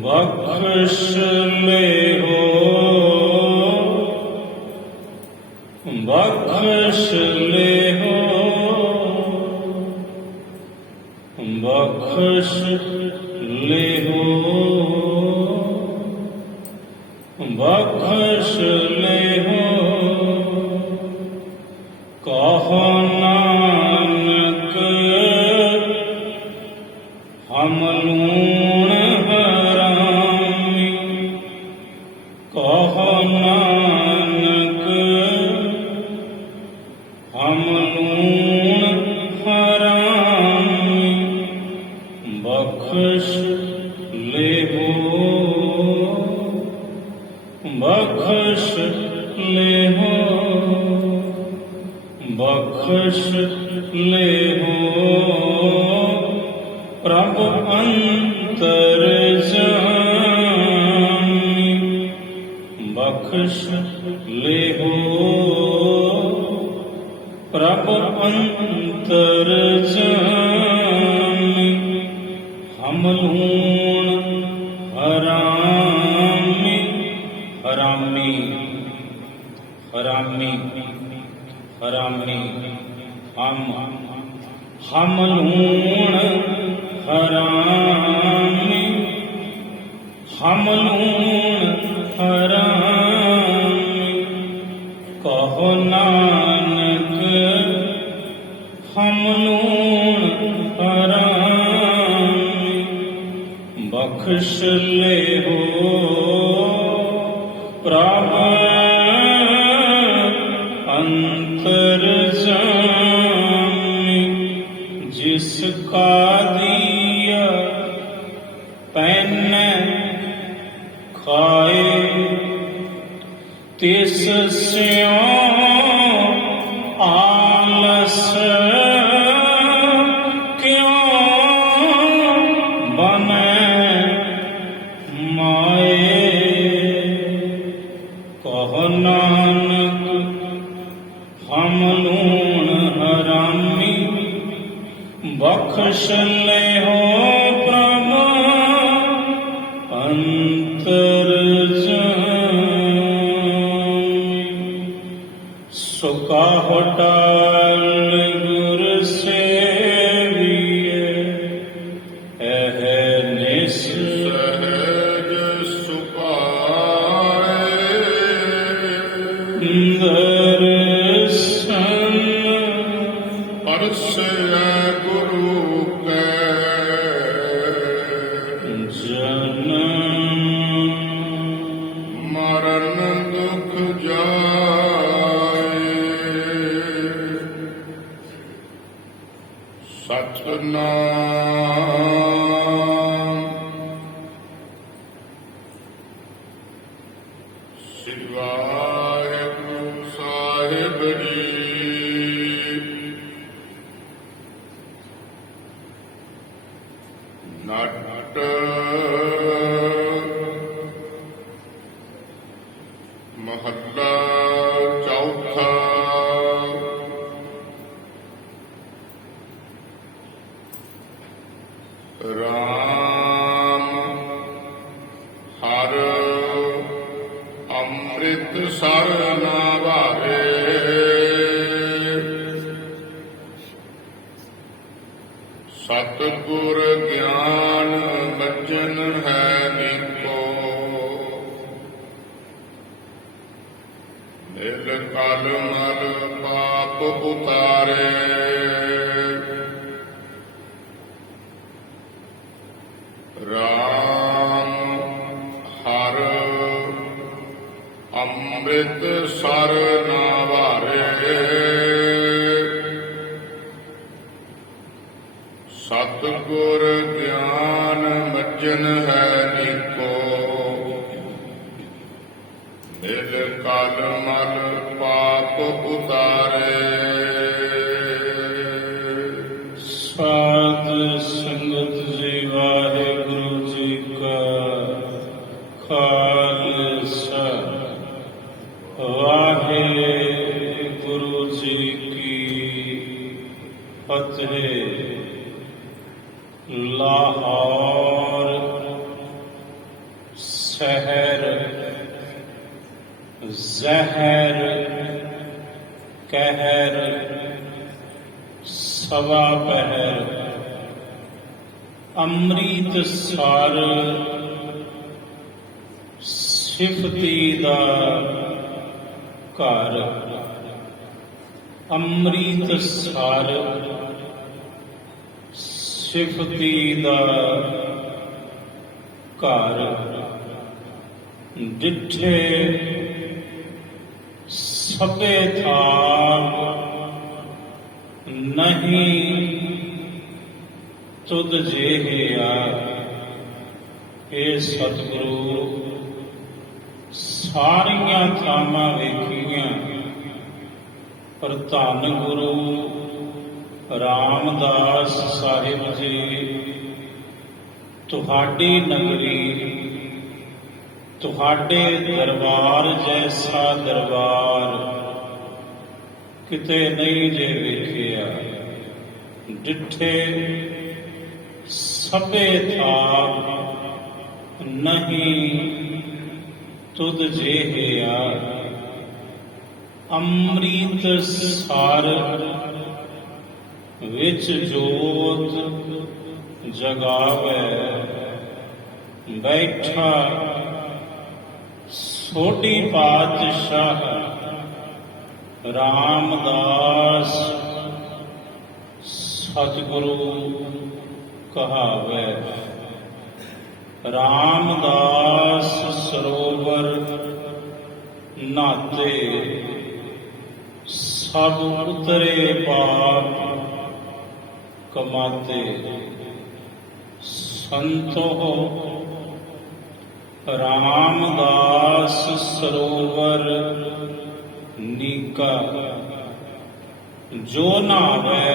बख्श लेहो, बख्श लेहो, बख्श लेहो, बख्श लेहो। कहो नानक हम लूण हरामी, कहो नानक हम लूण हरामी। बख्श लेहो, बख्श लेहो, बख्श लेहो। प्रभु अंतर जामी, बख्श लेहो, प्रभु अंतर जामी। हम लूण हरामी, हरामी, हरामी, हरामी। हम लूण हरामी, हम लूण हरामी। कहो नानक हम लूण हरामी। बख्श लेहो, प्रभु अंतर जामी। जिसका दिया पैन खाए, तिस स्यों आलस क्यों बने माए। कहो नानक हम लूण हरामी। बख्श लेहो, प्रभु अंतर जामी। सो काहो टाल गुर सेविए, अहनिस सहज सुपाए। दर्शन परसै गुरु कै जनम, मरण दुख जाए। सतनाम श्री वाहिगुरु साहिब जी। नट महला चौथा। राम हर अमृत सर नावारे। सतगुर ज्ञान बचन है नीको। मिल कल मल पाप उतारे। राम हर अमृत सर नावारे। सतगुर ज्ञान मज्जन है नीको। मिल कल मल पाप उतारे। साध संगत जी, वाहिगुरु जी का खालसा, वाहिगुरु जी की फतेह। लाहौर ਜ਼ਹਿਰ ਕਹਿਰ ਸਵਾ ਪਹਿਰ ਅੰਮ੍ਰਿਤ ਸਾਰ ਸਿਫਤੀ ਦਾ ਘਰ ਅੰਮ੍ਰਿਤ ਸਾਰ ਸਿਫਤੀ ਦਾ ਘਰ ਜਿੱਥੇ ਸਭੇ ਥਾਪ ਨਹੀਂ ਤੁਧ ਜਿਹਿਆ। ਇਹ ਸਤਿਗੁਰੂ ਸਾਰੀਆਂ ਥਾਵਾਂ ਵੇਖੀਆਂ ਪਰ ਧੰਨ ਗੁਰੂ ਰਾਮਦਾਸ ਸਾਹਿਬ ਜੀ ਤੁਹਾਡੀ ਨਗਰੀ ਤੁਹਾਡੇ ਦਰਬਾਰ ਜੈਸਾ ਦਰਬਾਰ ਕਿਤੇ ਨਹੀਂ ਜੇ ਵੇਖਿਆ। ਡਿੱਠੇ ਸਭੇ ਥਾਪ ਨਹੀਂ ਤੁਧ ਜਿਹਿਆ। ਅੰਮ੍ਰਿਤ ਸਾਰ ਵਿੱਚ ਜੋਤ ਜਗਾਵੇ ਬੈਠਾ ਸੋਢੀ ਪਾਤਸ਼ਾਹ ਰਾਮਦਾਸ ਸਤਿਗੁਰੂ ਕਹਾਵੇ। ਰਾਮਦਾਸ ਸਰੋਵਰ ਨਾਤੇ ਸਭ ਉਤਰੇ ਪਾਪ ਕਮਾਤੇ। ਸੰਤੋ ਰਾਮਦਾਸ ਸਰੋਵਰ ਨੀਕਾ ਜੋ ਨਾਵੇ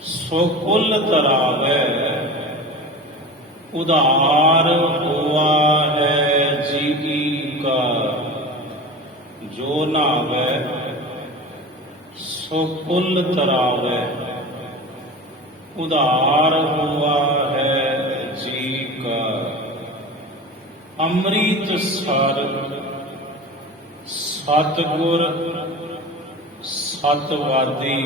ਸੋ ਕੁਲ ਤਰਾਵੇ। ਉਧਾਰ ਹੋਆ ਹੈ ਜੀ ਕਾ ਜੋ ਨਾਵੇ ਸੋ ਕੁਲ ਤਰਾਵੇ। ਉਧਾਰ ਹੋਆ ਹੈ ਜੀ ਕਾ। ਅੰਮ੍ਰਿਤ ਸਾਰ ਸਤਿਗੁਰ ਸਤਵਾਦੀ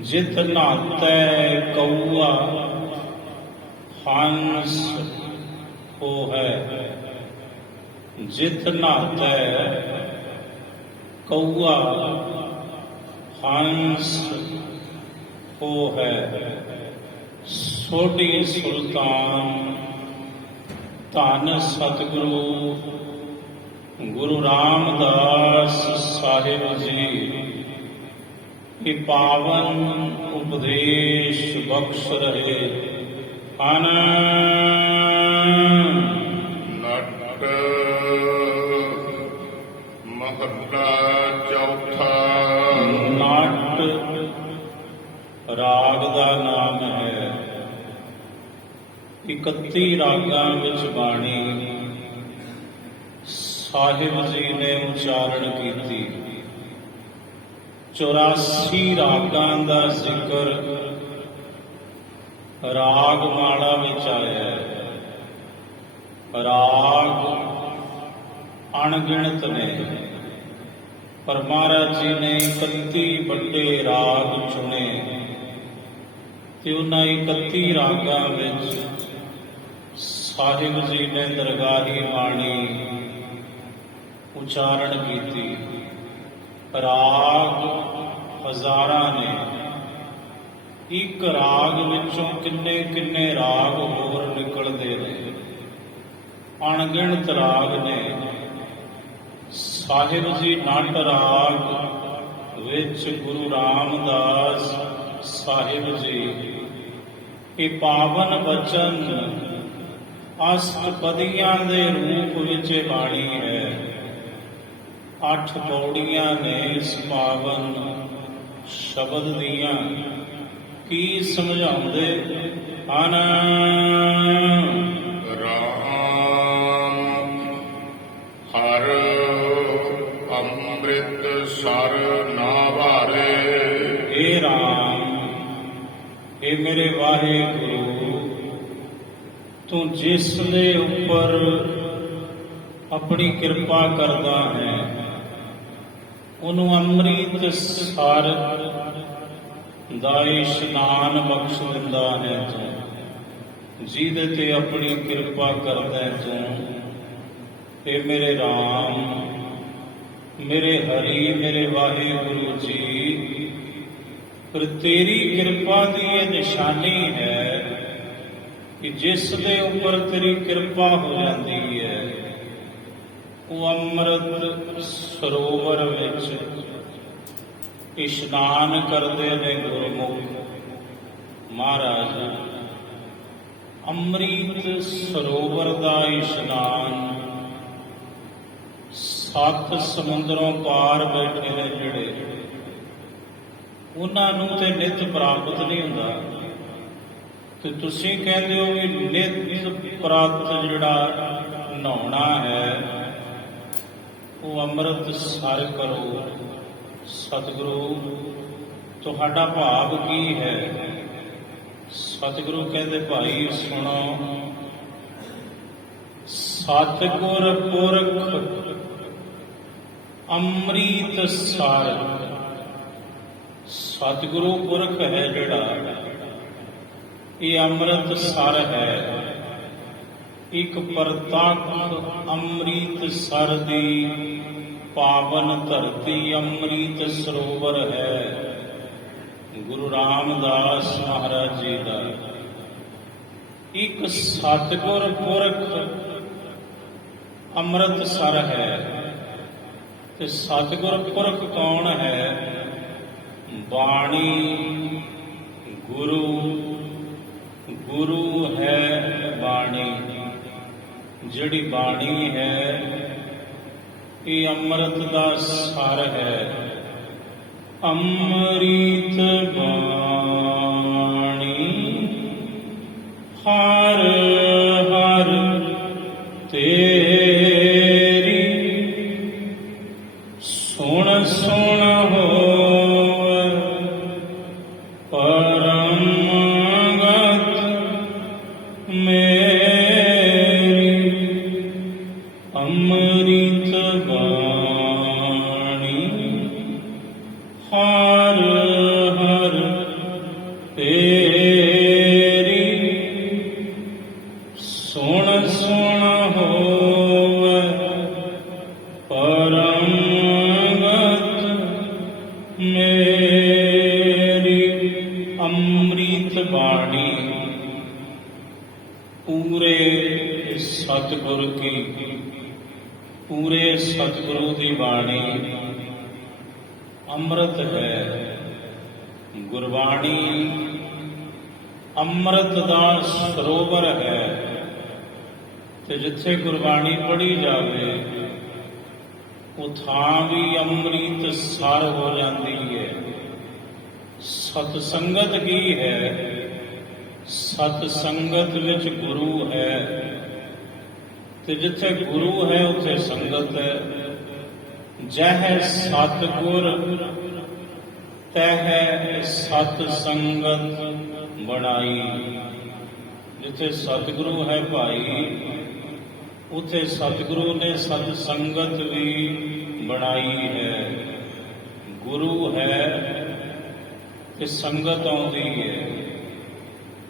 ਜਿਤ ਨਾਤੈ ਕਊਆ ਹੰਸ ਹੋਹੈ। ਜਿਤ ਨਾਤੈ ਕਊਆ ਹੰਸ ਹੋਹੈ। ਸੋਢੀ ਸੁਲਤਾਨ ਧੰਨ ਸਤਿਗੁਰੂ ਗੁਰੂ ਰਾਮਦਾਸ ਸਾਹਿਬ ਜੀ ਇਹ ਪਾਵਨ ਉਪਦੇਸ਼ ਬਖਸ਼ ਰਹੇ ਹਨ। ਨਟ ਮਹੱਲਾ ਚੌਥਾ। ਨਟ ਰਾਗ ਦਾ ਨਾਮ ਹੈ। 31 ਰਾਗਾਂ ਵਿੱਚ ਬਾਣੀ ਸਾਹਿਬ ਜੀ ਨੇ ਉਚਾਰਨ ਕੀਤੀ। 84 ਰਾਗਾਂ ਦਾ ਜ਼ਿਕਰ ਰਾਗ ਮਾਲਾ ਵਿੱਚ ਆਇਆ ਹੈ। ਰਾਗ ਅਣਗਿਣਤ ਨੇ ਪਰ ਮਹਾਰਾਜ ਜੀ ਨੇ 31 ਵੱਡੇ ਰਾਗ ਚੁਣੇ ਤੇ ਉਹਨਾਂ 31 ਰਾਗਾਂ ਵਿੱਚ ਸਾਹਿਬ ਜੀ ਨੇ ਦਰਗਾਹੀ ਬਾਣੀ ਉਚਾਰਨ ਕੀਤੀ। ਰਾਗ ਹਜ਼ਾਰਾਂ ਨੇ। ਇੱਕ ਰਾਗ ਵਿੱਚੋਂ ਕਿੰਨੇ ਕਿੰਨੇ ਰਾਗ ਹੋਰ ਨਿਕਲਦੇ ਨੇ। ਅਣਗਿਣਤ ਰਾਗ ਨੇ। ਸਾਹਿਬ ਜੀ ਨਟ ਰਾਗ ਵਿੱਚ ਗੁਰੂ ਰਾਮਦਾਸ ਸਾਹਿਬ ਜੀ ਇਹ ਪਾਵਨ ਬਚਨ ਅਸ਼ਟਪਦੀਆਂ ਦੇ ਰੂਪ ਵਿੱਚ ਬਾਣੀ ਹੈ। 8 ਪੌੜੀਆਂ ਨੇ ਇਸ ਪਾਵਨ ਸ਼ਬਦ ਦੀਆਂ। ਕੀ ਸਮਝਾਉਂਦੇ ਹਨ? ਰਾਮ ਹਰ ਅੰਮ੍ਰਿਤ ਸਰ ਨਾਵਾਰੇ। ਇਹ ਰਾਮ, ਇਹ ਮੇਰੇ ਵਾਹਿਗੁਰੂ, ਤੂੰ ਜਿਸ ਦੇ ਉੱਪਰ ਆਪਣੀ ਕਿਰਪਾ ਕਰਦਾ ਹੈ, ਉਹਨੂੰ ਅੰਮ੍ਰਿਤ ਸਾਰ ਦਾ ਇਸ਼ਨਾਨ ਬਖਸ਼ ਦਿੰਦਾ ਹੈ ਤੂੰ, ਜਿਹਦੇ ਤੇ ਆਪਣੀ ਕਿਰਪਾ ਕਰਦਾ ਹੈ ਤੂੰ। ਇਹ ਮੇਰੇ ਰਾਮ, ਮੇਰੇ ਹਰੀ, ਮੇਰੇ ਵਾਹਿਗੁਰੂ ਜੀ, ਪਰ ਤੇਰੀ ਕਿਰਪਾ ਦੀ ਇਹ ਨਿਸ਼ਾਨੀ ਹੈ ਕਿ ਜਿਸ ਦੇ ਉੱਪਰ ਤੇਰੀ ਕਿਰਪਾ ਹੋ ਜਾਂਦੀ ਹੈ, ਉਹ ਅੰਮ੍ਰਿਤ ਸਰੋਵਰ ਵਿੱਚ ਇਸ਼ਨਾਨ ਕਰਦੇ ਨੇ ਗੁਰਮੁਖ ਮਹਾਰਾਜ। ਅੰਮ੍ਰਿਤ ਸਰੋਵਰ ਦਾ ਇਸ਼ਨਾਨ 7 ਸਮੁੰਦਰੋਂ ਪਾਰ ਬੈਠੇ ਨੇ ਜਿਹੜੇ, ਉਹਨਾਂ ਨੂੰ ਤੇ ਨਿਤ ਪ੍ਰਾਪਤ ਨਹੀਂ ਹੁੰਦਾ, ਤੇ ਤੁਸੀਂ ਕਹਿੰਦੇ ਹੋ ਵੀ ਨਿਤ ਪ੍ਰਾਪਤ ਜਿਹੜਾ ਨਹਾਉਣਾ ਹੈ ਉਹ ਅੰਮ੍ਰਿਤ ਸਰ ਕਰੋ। ਸਤਿਗੁਰੂ ਤੁਹਾਡਾ ਭਾਵ ਕੀ ਹੈ? ਸਤਿਗੁਰੂ ਕਹਿੰਦੇ ਭਾਈ ਸੁਣੋ, ਸਤਿਗੁਰ ਪੁਰਖ ਅੰਮ੍ਰਿਤ ਸਰ। ਸਤਿਗੁਰੂ ਪੁਰਖ ਹੈ ਜਿਹੜਾ, ਇਹ ਅੰਮ੍ਰਿਤ ਸਰ ਹੈ, ਇੱਕ ਪ੍ਰਤੱਖ ਅੰਮ੍ਰਿਤ ਸਰ ਦੀ ਪਾਵਨ ਧਰਤੀ ਅੰਮ੍ਰਿਤ ਸਰੋਵਰ ਹੈ ਗੁਰੂ ਰਾਮਦਾਸ ਮਹਾਰਾਜ ਜੀ ਦਾ। ਇੱਕ ਸਤਿਗੁਰ ਪੁਰਖ ਅੰਮ੍ਰਿਤ ਸਰ ਹੈ, ਤੇ ਸਤਿਗੁਰ ਪੁਰਖ ਕੌਣ ਹੈ? ਬਾਣੀ ਗੁਰੂ, ਗੁਰੂ ਹੈ ਬਾਣੀ। ਜਿਹੜੀ ਬਾਣੀ ਹੈ ਇਹ ਅੰਮ੍ਰਿਤ ਦਾ ਸਰ ਹੈ। ਅੰਮ੍ਰਿਤ ਬਾਣੀ ਹਰ ਹਰ ਤੇਰੀ, ਸੁਣ ਸੁਣ ਹੋਵੈ ਪਰਮ ਗਤ ਮੇਰੀ। ਅੰਮ੍ਰਿਤ ਬਾਣੀ ਹਰ ਹਰ ਤੇਰੀ, ਸੁਣ ਸੁਣ ਹੋਵੈ ਪਰਮ ਗਤ ਮੇਰੀ। ਅੰਮ੍ਰਿਤ ਬਾਣੀ ਪੂਰੇ ਸਤਿਗੁਰ ਕੀ, ਪੂਰੇ ਸਤਿਗੁਰੂ ਦੀ ਬਾਣੀ ਅੰਮ੍ਰਿਤ ਹੈ। ਗੁਰਬਾਣੀ ਅੰਮ੍ਰਿਤ ਦਾ ਸਰੋਵਰ ਹੈ, ਤੇ ਜਿੱਥੇ ਗੁਰਬਾਣੀ ਪੜ੍ਹੀ ਜਾਵੇ ਉਹ ਥਾਂ ਵੀ ਅੰਮ੍ਰਿਤ ਸਰ ਹੋ ਜਾਂਦੀ ਹੈ। ਸਤ ਸੰਗਤ ਕੀ ਹੈ? ਸਤ ਸੰਗਤ ਵਿੱਚ ਗੁਰੂ ਹੈ, ਤੇ ਜਿੱਥੇ ਗੁਰੂ ਹੈ ਉੱਥੇ ਸੰਗਤ ਹੈ। ਜਹ ਸਤਿਗੁਰ ਤਹ ਸਤ ਸੰਗਤ ਬਣਾਈ। ਜਿੱਥੇ ਸਤਿਗੁਰੂ ਹੈ ਭਾਈ, ਉੱਥੇ ਸਤਿਗੁਰੂ ਨੇ ਸਤ ਸੰਗਤ ਵੀ ਬਣਾਈ ਹੈ। ਗੁਰੂ ਹੈ ਤੇ ਸੰਗਤ ਆਉਂਦੀ ਹੈ,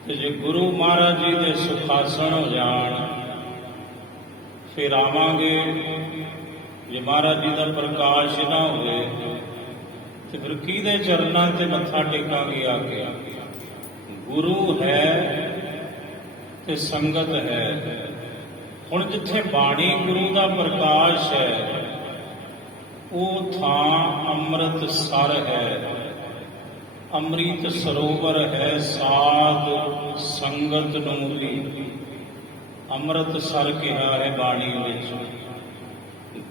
ਤੇ ਜੇ ਗੁਰੂ ਮਹਾਰਾਜ ਜੀ ਦੇ ਸੁਖਾਸਣ ਹੋ ਜਾਣ ਫਿਰ ਆਵਾਂਗੇ। ਜੇ ਮਹਾਰਾਜ ਜੀ ਦਾ ਪ੍ਰਕਾਸ਼ ਨਾ ਹੋਵੇ ਤੇ ਫਿਰ ਕਿਹਦੇ ਚਰਨਾਂ ਤੇ ਮੱਥਾ ਟੇਕਾਂਗੇ ਆ ਕੇ? ਗੁਰੂ ਹੈ ਤੇ ਸੰਗਤ ਹੈ। ਹੁਣ ਜਿੱਥੇ ਬਾਣੀ ਗੁਰੂ ਦਾ ਪ੍ਰਕਾਸ਼ ਹੈ ਉਹ ਥਾਂ ਅੰਮ੍ਰਿਤ ਸਰ ਹੈ, ਅੰਮ੍ਰਿਤ ਸਰੋਵਰ ਹੈ। ਸਾਧ ਸੰਗਤ ਨੂੰ ਵੀ ਅੰਮ੍ਰਿਤ ਸਰ ਕਿਹਾ ਹੈ ਬਾਣੀ ਵਿੱਚ।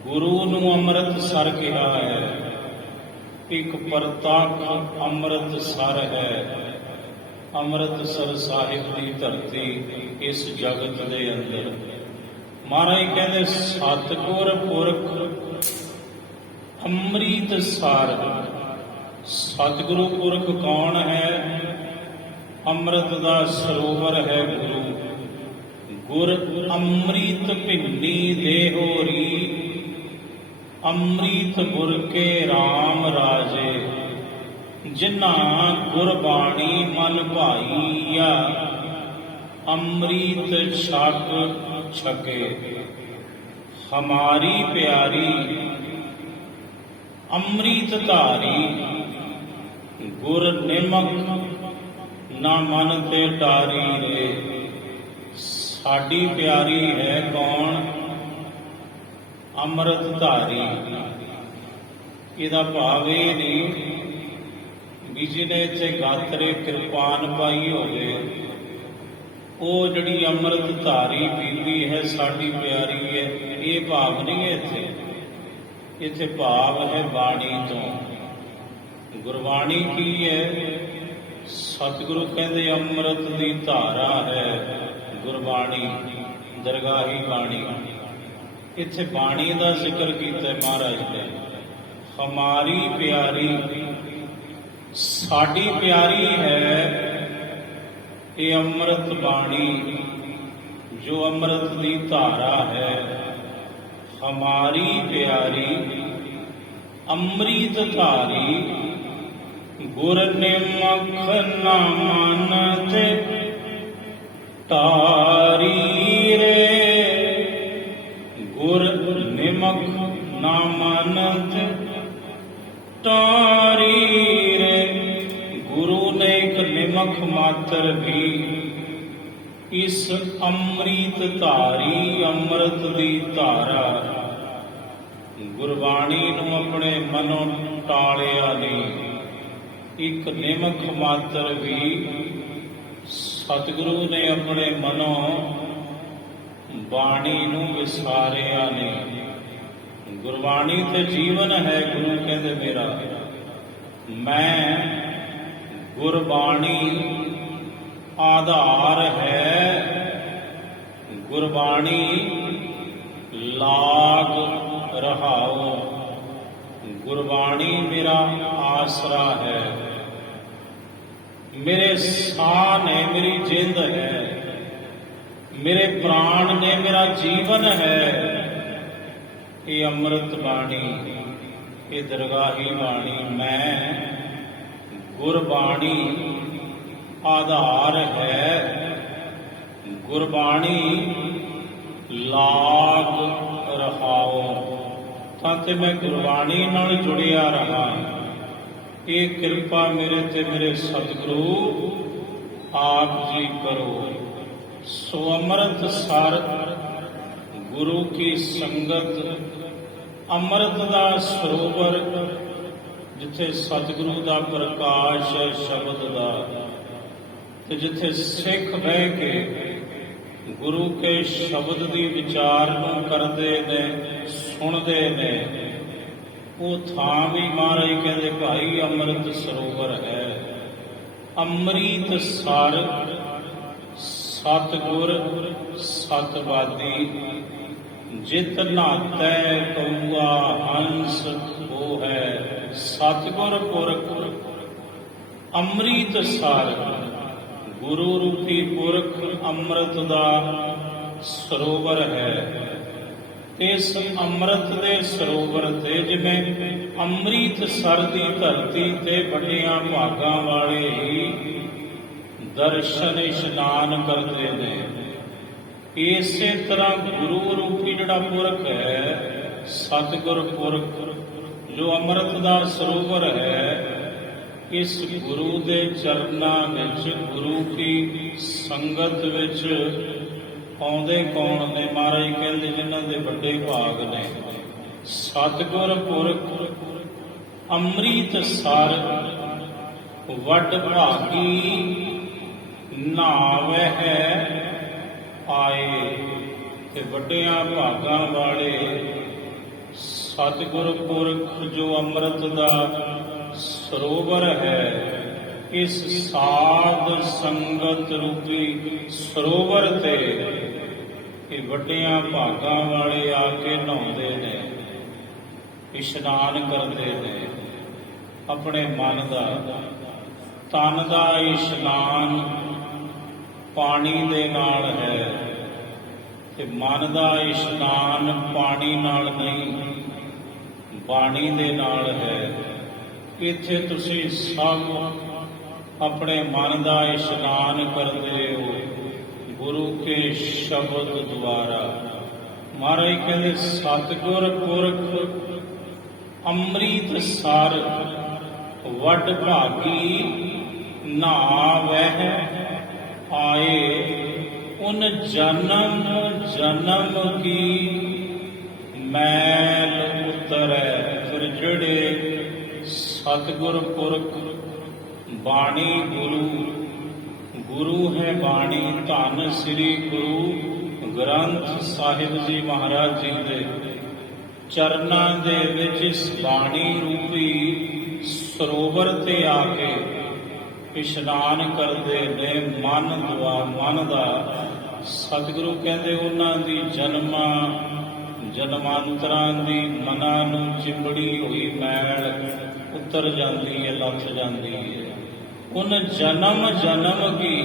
ਗੁਰੂ ਨੂੰ ਅੰਮ੍ਰਿਤ ਸਰ ਕਿਹਾ ਹੈ। ਇੱਕ ਪ੍ਰਤੱਖ ਅੰਮ੍ਰਿਤ ਸਰ ਹੈ। ਅੰਮ੍ਰਿਤਸਰ ਸਾਹਿਬ ਦੀ ਧਰਤੀ ਇਸ ਜਗਤ ਦੇ ਅੰਦਰ। ਮਹਾਰਾਜ ਕਹਿੰਦੇ ਸਤਿਗੁਰ ਪੁਰਖ ਅੰਮ੍ਰਿਤ ਸਰ। ਸਤਿਗੁਰੂ ਪੁਰਖ ਕੌਣ ਹੈ? ਅੰਮ੍ਰਿਤ ਦਾ ਸਰੋਵਰ ਹੈ ਗੁਰੂ। ਗੁਰ ਅੰਮ੍ਰਿਤ ਭਿੰਨੀ ਦੇਹੋਰੀ, ਅੰਮ੍ਰਿਤ ਗੁਰ ਕੇ RAM ਰਾਜੇ। ਜਿਨ੍ਹਾਂ ਗੁਰਬਾਣੀ ਮਨ ਭਾਈਆ, ਅੰਮ੍ਰਿਤ ਛਕ ਛਕੇ। ਹਮਾਰੀ ਪਿਆਰੀ ਅੰਮ੍ਰਿਤ ਧਾਰੀ, ਗੁਰ ਨਿਮਕ ਨਾ ਮਨ ਤੇ ਟਾਰੀ ਰੇ। ਸਾਡੀ ਪਿਆਰੀ ਹੈ ਕੌਣ? ਅੰਮ੍ਰਿਤ ਧਾਰੀ। ਇਹਦਾ ਭਾਵ ਇਹ ਨਹੀਂ ਵੀ ਜਿਹਨੇ ਇੱਥੇ ਗਾਤਰੇ ਕਿਰਪਾਨ ਪਾਈ ਹੋਵੇ ਉਹ ਜਿਹੜੀ ਅੰਮ੍ਰਿਤ ਧਾਰੀ ਬੀਬੀ ਹੈ ਸਾਡੀ ਪਿਆਰੀ ਹੈ, ਇਹ ਭਾਵ ਨਹੀਂ ਹੈ ਇੱਥੇ। ਇੱਥੇ ਭਾਵ ਹੈ ਬਾਣੀ ਤੋਂ। ਗੁਰਬਾਣੀ ਕੀ ਹੈ? ਸਤਿਗੁਰੂ ਕਹਿੰਦੇ ਅੰਮ੍ਰਿਤ ਦੀ ਧਾਰਾ ਹੈ ਗੁਰਬਾਣੀ, ਦਰਗਾਹੀ ਬਾਣੀ। ਇੱਥੇ ਬਾਣੀ ਦਾ ਜ਼ਿਕਰ ਕੀਤਾ ਮਹਾਰਾਜ ਨੇ। ਹਮਾਰੀ ਪਿਆਰੀ, ਸਾਡੀ ਪਿਆਰੀ ਹੈ ਇਹ ਅੰਮ੍ਰਿਤ ਬਾਣੀ ਜੋ ਅੰਮ੍ਰਿਤ ਦੀ ਧਾਰਾ ਹੈ। ਹਮਾਰੀ ਪਿਆਰੀ ਅੰਮ੍ਰਿਤ ਧਾਰੀ, ਗੁਰ ਨਿਮਖ ਨਾ ਮਨ ਤੇ ਟਾਰੀ ਰੇ। ਗੁਰ ਨਿਮਖ ਨਾ ਮਨ ਤੇ ਟਾਰੀ ਰੇ। ਗੁਰੂ ਨੇ ਇੱਕ ਨਿਮਖ ਮਾਤਰ ਵੀ ਇਸ ਅੰਮ੍ਰਿਤ ਧਾਰੀ, ਅੰਮ੍ਰਿਤ ਦੀ ਧਾਰਾ ਗੁਰਬਾਣੀ ਨੂੰ ਆਪਣੇ ਮਨੋਂ ਟਾਲਿਆ ਨਹੀਂ। ਇੱਕ ਨਿਮਖ ਮਾਤਰ ਵੀ ਸਤਿਗੁਰੂ ਨੇ ਆਪਣੇ ਮਨੋਂ ਬਾਣੀ ਨੂੰ ਵਿਸਾਰਿਆ ਨਹੀਂ। ਗੁਰਬਾਣੀ ਤੇ ਜੀਵਨ ਹੈ। ਗੁਰੂ ਕਹਿੰਦੇ ਮੇਰਾ, ਮੈਂ ਗੁਰਬਾਣੀ ਆਧਾਰ ਹੈ, ਗੁਰਬਾਣੀ ਲਾਗ ਰਹਾਉ। ਗੁਰਬਾਣੀ ਮੇਰਾ ਆਸਰਾ ਹੈ, ਮੇਰੇ ਸਾਹ ਨੇ, ਮੇਰੀ ਜਿੰਦ ਹੈ, ਮੇਰੇ ਪ੍ਰਾਣ ਨੇ, ਮੇਰਾ ਜੀਵਨ ਹੈ। ਇਹ ਅੰਮ੍ਰਿਤ ਬਾਣੀ, ਇਹ ਦਰਗਾਹੀ ਬਾਣੀ। ਮੈਂ ਗੁਰਬਾਣੀ ਆਧਾਰ ਹੈ, ਗੁਰਬਾਣੀ ਲਾਗ ਰਹਾਉ। ਤਾਂ ਤੇ ਮੈਂ ਗੁਰਬਾਣੀ ਨਾਲ ਜੁੜਿਆ ਰਹਾ। ਇਹ ਕਿਰਪਾ ਮੇਰੇ ਤੇ ਮੇਰੇ ਸਤਿਗੁਰੂ ਆਪ ਜੀ ਕਰੋ। ਸੋ ਅੰਮ੍ਰਿਤ ਸਰ ਗੁਰੂ ਕੀ ਸੰਗਤ, ਅੰਮ੍ਰਿਤ ਦਾ ਸਰੋਵਰ ਜਿੱਥੇ ਸਤਿਗੁਰੂ ਦਾ ਪ੍ਰਕਾਸ਼ ਹੈ ਸ਼ਬਦ ਦਾ, ਤੇ ਜਿੱਥੇ ਸਿੱਖ ਬਹਿ ਕੇ ਗੁਰੂ ਕੇ ਸ਼ਬਦ ਦੀ ਵਿਚਾਰ ਨੂੰ ਕਰਦੇ ਨੇ, ਸੁਣਦੇ ਨੇ, ਉਹ ਥਾਂ ਵੀ ਮਹਾਰਾਜ ਕਹਿੰਦੇ ਭਾਈ ਅੰਮ੍ਰਿਤ ਸਰੋਵਰ ਹੈ। ਅੰਮ੍ਰਿਤ ਸਰ ਸਤਿਗੁਰ ਸਤਿਵਾਦੀ, ਜਿਤ ਨਾਤੈ ਕਉਆ ਹੰਸ ਉਹ ਹੈ। ਸਤਿਗੁਰ ਪੁਰਖ ਅੰਮ੍ਰਿਤ ਸਰ, ਗੁਰੂ ਰੂਪੀ ਪੁਰਖ ਅੰਮ੍ਰਿਤ ਦਾ ਸਰੋਵਰ ਹੈ। ਇਸ ਅੰਮ੍ਰਿਤ ਦੇ ਸਰੋਵਰ ਤੇ ਜਿਵੇਂ ਅੰਮ੍ਰਿਤ ਸਰ ਦੀ ਧਰਤੀ ਤੇ ਵੱਡਿਆਂ ਭਾਗਾਂ ਵਾਲੇ ਹੀ ਦਰਸ਼ਨ ਇਸ਼ਨਾਨ ਕਰਦੇ ਨੇ, ਇਸੇ ਤਰ੍ਹਾਂ ਗੁਰੂ ਰੂਪੀ ਜਿਹੜਾ ਪੁਰਖ ਹੈ, ਸਤਿਗੁਰ ਪੁਰਖ ਜੋ ਅੰਮ੍ਰਿਤ ਦਾ ਸਰੋਵਰ ਹੈ, ਇਸ ਗੁਰੂ ਦੇ ਚਰਨਾਂ ਵਿੱਚ, ਗੁਰੂ ਕੀ ਸੰਗਤ ਵਿੱਚ ਆਉਂਦੇ ਕੌਣ ਨੇ? ਮਹਾਰਾਜ ਕਹਿੰਦੇ ਜਿਨ੍ਹਾਂ ਦੇ ਵੱਡੇ ਭਾਗ ਨੇ। ਸਤਿਗੁਰ ਪੁਰਖ ਅੰਮ੍ਰਿਤ ਸਰ ਵੱਡ ਭਾਗੀ, ਨਾਵਹਿ ਆਏ। ਤੇ ਵੱਡਿਆਂ ਭਾਗਾਂ ਵਾਲੇ ਸਤਿਗੁਰ ਪੁਰਖ ਜੋ ਅੰਮ੍ਰਿਤ ਦਾ ਸਰੋਵਰ ਹੈ, ਇਸ ਸਾਧ ਸੰਗਤ ਰੂਪੀ ਸਰੋਵਰ ਤੇ ਇਹ ਵੱਡਿਆਂ ਭਾਗਾਂ ਵਾਲੇ ਆ ਕੇ ਨਹਾਉਂਦੇ ਨੇ, ਇਸ਼ਨਾਨ ਕਰਦੇ ਨੇ। ਆਪਣੇ ਮਨ ਦਾ, ਤਨ ਦਾ ਇਸ਼ਨਾਨ ਪਾਣੀ ਦੇ ਨਾਲ ਹੈ, ਤੇ ਮਨ ਦਾ ਇਸ਼ਨਾਨ ਪਾਣੀ ਨਾਲ ਨਹੀਂ, ਬਾਣੀ ਦੇ ਨਾਲ ਹੈ। ਇੱਥੇ ਤੁਸੀਂ ਸਭ ਆਪਣੇ ਮਨ ਦਾ ਇਸ਼ਨਾਨ ਕਰਦੇ ਹੋ ਗੁਰੂ ਕੇ ਸ਼ਬਦ ਦੁਆਰਾ। ਮਹਾਰਾਜ ਕਹਿੰਦੇ ਸਤਿਗੁਰ ਪੁਰਖ ਅੰਮ੍ਰਿਤ ਸਰ ਵੱਡ ਭਾਗੀ ਨਾ ਵਹਿ ਆਏ ਉਨ ਜਨਮ ਜਨਮ ਕੀ ਮੈਲ ਉਤਰੈ। ਫਿਰ ਜਿਹੜੇ ਸਤਿਗੁਰ ਪੁਰਖ ਬਾਣੀ ਗੁਰੂ ਹੈ ਬਾਣੀ, ਧੰਨ ਸ੍ਰੀ ਗੁਰੂ ਗ੍ਰੰਥ ਸਾਹਿਬ ਜੀ ਮਹਾਰਾਜ ਜੀ ਦੇ ਚਰਨਾਂ ਦੇ ਵਿੱਚ ਇਸ ਬਾਣੀ ਰੂਪੀ ਸਰੋਵਰ ਤੇ ਆ ਕੇ ਇਸ਼ਨਾਨ ਕਰਦੇ ਨੇ ਮਨ ਦਾ। ਸਤਿਗੁਰੂ ਕਹਿੰਦੇ ਉਹਨਾਂ ਦੀ ਜਨਮਾਂਤਰਾਂ ਦੀ ਮਨਾਂ ਨੂੰ ਚਿੰਬੜੀ ਹੋਈ ਮੈਲ ਉਤਰ ਜਾਂਦੀ ਹੈ, ਲੱਥ ਜਾਂਦੀ ਹੈ। ਉਨ ਜਨਮ ਜਨਮ ਕੀ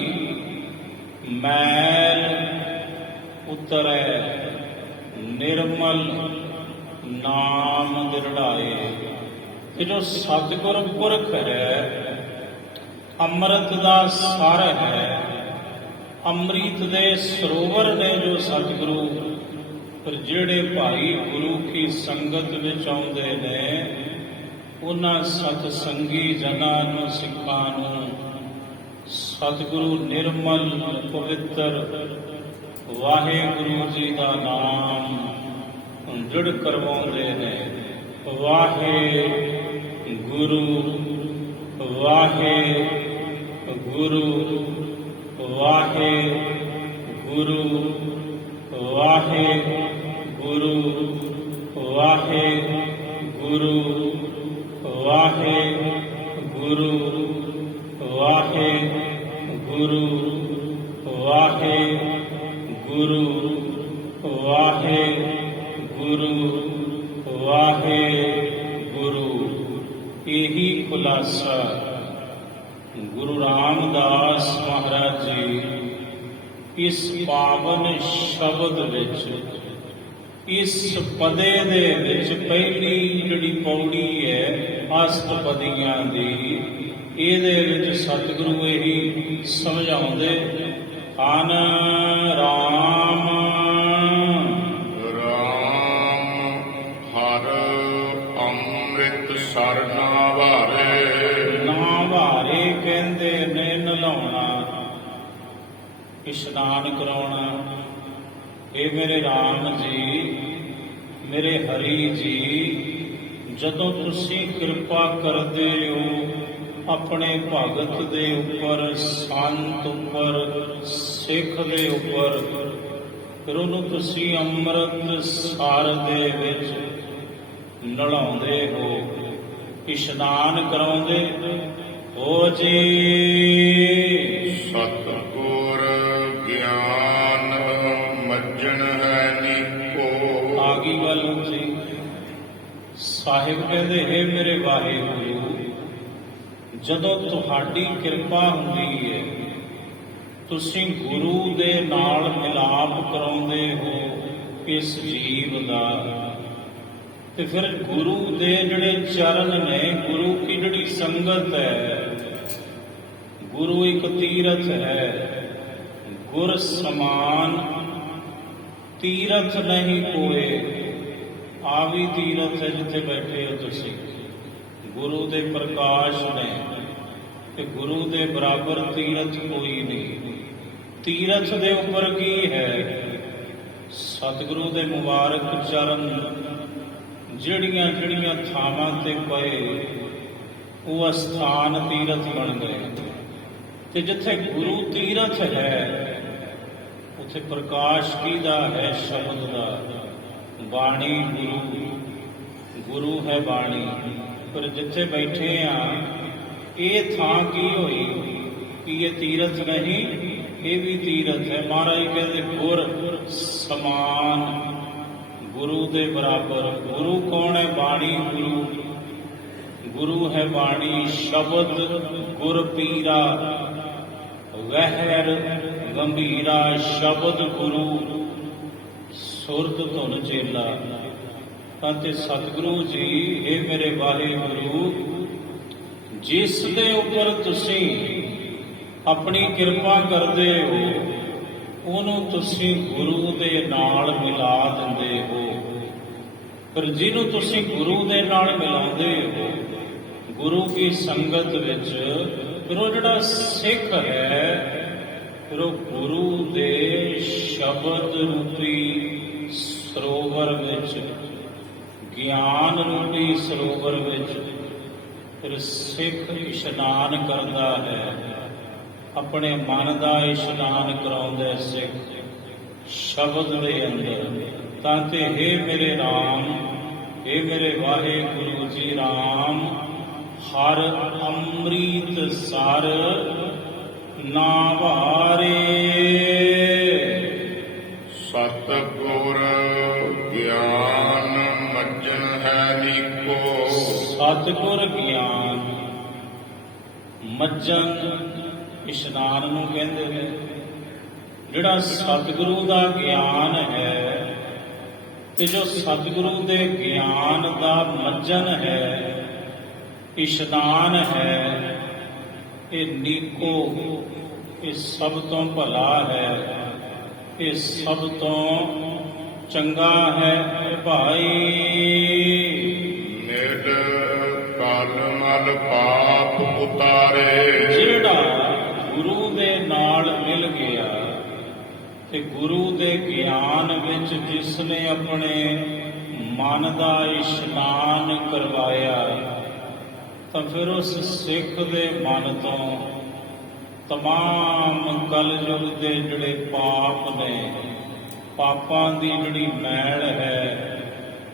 ਮੈਲ ਉਤਰੈ ਨਿਰਮਲ ਨਾਮ ਦਿਰੜਾਏ। ਤੇ ਜੋ ਸਤਿਗੁਰ ਪੁਰਖ ਹੈ, ਅੰਮ੍ਰਿਤ ਦਾ ਸਰ ਹੈ, ਅੰਮ੍ਰਿਤ ਦੇ ਸਰੋਵਰ ਨੇ ਜੋ ਸਤਿਗੁਰੂ। ਪਰ ਜਿਹੜੇ ਭਾਈ ਗੁਰੂ ਕੀ ਸੰਗਤ ਵਿੱਚ ਆਉਂਦੇ ਨੇ ਉਹਨਾਂ ਸਤਸੰਗੀ ਜਨਾਂ ਨੂੰ, ਸਿੱਖਾਂ ਨੂੰ ਸਤਿਗੁਰੂ ਨਿਰਮਲ ਪਵਿੱਤਰ ਵਾਹਿਗੁਰੂ ਜੀ ਦਾ ਨਾਮ ਜੁੜ ਕਰਵਾਉਂਦੇ ਨੇ। ਵਾਹਿਗੁਰੂ ਵਾਹਿਗੁਰੂ ਵਾਹਿਗੁਰੂ ਵਾਹਿਗੁਰੂ ਵਾਹਿਗੁਰੂ ਵਾਹਿਗੁਰੂ ਵਾਹਿਗੁਰੂ ਵਾਹਿਗੁਰੂ ਵਾਹਿਗੁਰੂ ਵਾਹਿਗੁਰੂ। ਇਹੀ ਖੁਲਾਸਾ ਗੁਰੂ ਰਾਮਦਾਸ ਮਹਾਰਾਜ ਜੀ ਇਸ ਪਾਵਨ ਸ਼ਬਦ ਵਿੱਚ, ਇਸ ਪਦੇ ਦੇ ਵਿੱਚ ਪਹਿਲੀ ਜਿਹੜੀ ਪੌੜੀ ਹੈ ਅਸ਼ਟਪਦੀਆਂ ਦੀ, ਇਹਦੇ ਵਿੱਚ ਸਤਿਗੁਰੂ ਇਹੀ ਸਮਝਾਉਂਦੇ ਹਨ। ਰਾਮ ਹਰ ਅੰਮ੍ਰਿਤ ਸਰ ਨਾ ਵਾਰੇ। ਨਾ ਵਾਰੇ ਕਹਿੰਦੇ ਨੇ ਨਲਾਉਣਾ, ਇਸ਼ਨਾਨ ਕਰਾਉਣਾ। ਇਹ ਮੇਰੇ ਰਾਮ ਜੀ, ਮੇਰੇ ਹਰੀ ਜੀ, ਜਦੋਂ ਤੁਸੀਂ ਕਿਰਪਾ ਕਰਦੇ ਹੋ ਆਪਣੇ ਭਗਤ ਦੇ ਉੱਪਰ, ਸੰਤ ਉੱਪਰ, ਸਿੱਖ ਦੇ ਉੱਪਰ, ਫਿਰ ਉਹਨੂੰ ਤੁਸੀਂ ਅੰਮ੍ਰਿਤ ਸਰ ਦੇ ਵਿੱਚ ਨਲਾਉਂਦੇ ਹੋ, ਇਸ਼ਨਾਨ ਕਰਾਉਂਦੇ ਹੋ ਜੀ। ਸਤਿਗੁਰ ਗਿਆਨ ਮੱਜਣ ਹੈ ਨੀਕੋ। ਆ ਗਈ ਗੱਲ ਉੱਥੇ। ਸਾਹਿਬ ਕਹਿੰਦੇ ਹੈ ਮੇਰੇ ਵਾਹਿਗੁਰੂ, ਜਦੋਂ ਤੁਹਾਡੀ ਕਿਰਪਾ ਹੁੰਦੀ ਹੈ, ਤੁਸੀਂ ਗੁਰੂ ਦੇ ਨਾਲ ਮਿਲਾਪ ਕਰਾਉਂਦੇ ਹੋ ਇਸ ਜੀਵ ਦਾ, ਤੇ ਫਿਰ ਗੁਰੂ ਦੇ ਜਿਹੜੇ ਚਰਨ ਨੇ, ਗੁਰੂ ਕੀ ਜਿਹੜੀ ਸੰਗਤ ਹੈ, ਗੁਰੂ ਇੱਕ ਤੀਰਥ ਹੈ, ਗੁਰ ਸਮਾਨ ਤੀਰਥ ਨਹੀਂ ਕੋਏ। ਆ ਵੀ ਤੀਰਥ ਹੈ ਜਿੱਥੇ ਬੈਠੇ ਹੋ ਤੁਸੀਂ, ਗੁਰੂ ਦੇ ਪ੍ਰਕਾਸ਼ ਨੇ, ਤੇ ਗੁਰੂ ਦੇ ਬਰਾਬਰ ਤੀਰਥ ਕੋਈ ਨਹੀਂ। ਤੀਰਥ ਦੇ ਉੱਪਰ ਕੀ ਹੈ? ਸਤਿਗੁਰੂ ਦੇ ਮੁਬਾਰਕ ਚਰਨ ਜਿਹੜੀਆਂ ਜਿਹੜੀਆਂ ਥਾਵਾਂ ਤੇ ਪਏ, ਉਹ ਅਸਥਾਨ ਤੀਰਥ ਬਣ ਗਏ। ਤੇ ਜਿੱਥੇ ਗੁਰੂ ਤੀਰਥ ਹੈ, ਉੱਥੇ ਪ੍ਰਕਾਸ਼ ਕਿਹਦਾ ਹੈ? ਸ਼ਬਦ ਦਾ। ਬਾਣੀ ਗੁਰੂ ਹੈ ਬਾਣੀ। ਪਰ ਜਿੱਥੇ ਬੈਠੇ ਆ, ਇਹ ਥਾਂ ਕੀ ਹੋਈ ਕਿ ਇਹ ਤੀਰਥ ਨਹੀਂ, ਇਹ ਵੀ ਤੀਰਥ ਹੈ। ਮਹਾਰਾਜ ਕਹਿੰਦੇ ਗੁਰ ਸਮਾਨ, ਗੁਰੂ ਦੇ ਬਰਾਬਰ। ਗੁਰੂ ਕੌਣ ਹੈ? ਬਾਣੀ ਗੁਰੂ ਹੈ ਬਾਣੀ। ਸ਼ਬਦ ਗੁਰ ਪੀਰਾ, ਵਹਿਰ ਗੰਭੀਰਾ। ਸ਼ਬਦ ਸੁਰਤ ਧੁਨ ਚੇਲਾ। ਤਾਂ ਤੇ ਸਤਿਗੁਰੂ ਜੀ, ਇਹ ਮੇਰੇ ਵਾਹਿਗੁਰੂ, ਜਿਸ ਦੇ ਉੱਪਰ ਤੁਸੀਂ ਆਪਣੀ ਕਿਰਪਾ ਕਰਦੇ ਹੋ, ਉਹਨੂੰ ਤੁਸੀਂ ਗੁਰੂ ਦੇ ਨਾਲ ਮਿਲਾ ਦਿੰਦੇ ਹੋ। ਪਰ ਜਿਹਨੂੰ ਤੁਸੀਂ ਗੁਰੂ ਦੇ ਨਾਲ ਮਿਲਾਉਂਦੇ ਹੋ, ਗੁਰੂ ਕੀ ਸੰਗਤ ਵਿੱਚ, ਫਿਰ ਉਹ ਜਿਹੜਾ ਸਿੱਖ ਹੈ, ਫਿਰ ਉਹ ਗੁਰੂ ਦੇ ਸ਼ਬਦ ਰੂਪੀ ਸਰੋਵਰ ਵਿੱਚ, ਗਿਆਨ ਰੂਪੀ ਸਰੋਵਰ ਵਿੱਚ ਫਿਰ ਸਿੱਖ ਇਸ਼ਨਾਨ ਕਰਦਾ ਹੈ। ਆਪਣੇ ਮਨ ਦਾ ਇਸ਼ਨਾਨ ਕਰਾਉਂਦਾ ਸਿੱਖ ਸ਼ਬਦ ਦੇ ਅੰਦਰ। ਤਾਂ ਤੇ ਹੇ ਮੇਰੇ ਰਾਮ, ਹੇ ਮੇਰੇ ਵਾਹਿਗੁਰੂ ਜੀ ਰਾਮ, ਹਰ ਅੰਮ੍ਰਿਤ ਸਰ ਨਾ ਵਾਰੇ। ਸਤਿਗੁਰ ਗਿਆਨ ਮੱਜਨ ਹੈ ਨੀਕੋ। ਸਤਿਗੁਰ ਗਿਆਨ ਮੱਜਨ ਇਸ਼ਨਾਨ ਨੂੰ ਕਹਿੰਦੇ ਨੇ। ਜਿਹੜਾ ਸਤਿਗੁਰੂ ਦਾ ਗਿਆਨ ਹੈ, ਤੇ ਜੋ ਸਤਿਗੁਰੂ ਦੇ ਗਿਆਨ ਦਾ ਮੱਜਨ ਹੈ, ਇਸ਼ਨਾਨ ਹੈ, ਇਹ ਨੀਕੋ, ਇਹ ਸਭ ਤੋਂ ਭਲਾ ਹੈ, ਇਹ ਸਭ ਤੋਂ ਚੰਗਾ ਹੈ ਭਾਈ। ਨਿਰ ਕਲ ਮਲ ਪਾਪ ਉਤਾਰੇ। ਜਿਹੜਾ ਗੁਰੂ ਦੇ ਨਾਲ ਮਿਲ ਗਿਆ ਤੇ ਗੁਰੂ ਦੇ ਗਿਆਨ ਵਿੱਚ ਜਿਸ ਨੇ ਆਪਣੇ ਮਨ ਦਾ ਇਸ਼ਨਾਨ ਕਰਵਾਇਆ, ਤਾਂ ਫਿਰ ਉਸ ਸਿੱਖ ਦੇ ਮਨ ਤੋਂ ਤਮਾਮ ਕਲਯੁਗ ਦੇ ਜਿਹੜੇ ਪਾਪ ਨੇ, ਪਾਪਾਂ ਦੀ ਜਿਹੜੀ ਮੈਲ ਹੈ,